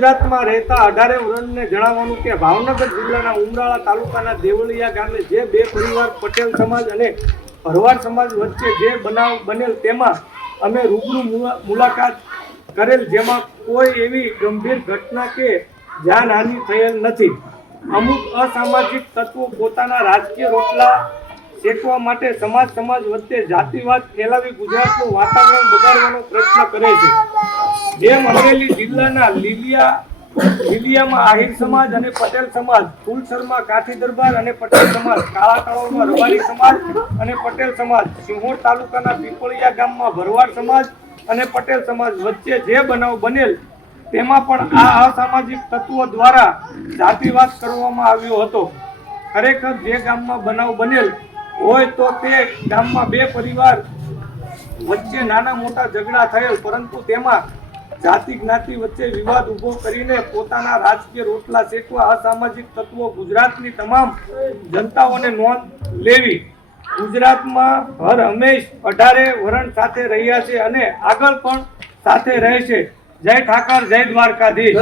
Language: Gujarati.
ગુજરાતમાં રહેતા 18 વરણને જણાવવાનું કે ભાવનગર જિલ્લાના ઉમરાળા તાલુકાના દેવળિયા ગામે જે બે પરિવાર પટેલ સમાજ અને ભરવાડ સમાજ વચ્ચે જે બનાવ બનેલ તેમાં અમે રૂબરૂ મુલાકાત કરેલ, જેમાં કોઈ એવી ગંભીર ઘટના કે જાનહાનિ થયેલ નથી. અમુક અસામાજિક તત્વો પોતાના રાજકીય રોટલા શેકવા માટે સમાજ વચ્ચે જાતિવાદ ફેલાવી ગુજરાતનું વાતાવરણ બગાડવાનો પ્રયત્ન કરે છે. જેમ અમરેલી જિલ્લાના લીલિયામાં આહિર સમાજ અને પટેલ સમાજ, ફૂલસરમાં કાઠી દરબાર અને પટેલ સમાજ, કાળા તળાવમાં રબારી સમાજ અને પટેલ સમાજ, સિંહોર તાલુકાના પીપળિયા ગામમાં ભરવાડ સમાજ અને પટેલ સમાજ વચ્ચે જે બનાવ બનેલ તેમાં પણ આ અસામાજિક તત્વો દ્વારા જાતિવાદ કરવામાં આવ્યો હતો. ખરેખર જે ગામમાં બનાવ બનેલ હોય તો તે ગામમાં બે પરિવાર વચ્ચે નાના મોટા ઝઘડા થયેલ, પરંતુ તેમાં જાતિ જ્ઞાતિ વચ્ચે વિવાદ ઉભો કરીને પોતાના રાજકીય રોટલા શેકવા અસામાજિક તત્વો ગુજરાતની તમામ જનતાઓને નોંધ લેવી. ગુજરાતમાં હર હંમેશ 18 વરણ સાથે રહ્યા છે અને આગળ પણ સાથે રહેશે. જય ઠાકર, જય દ્વારકાધીશ.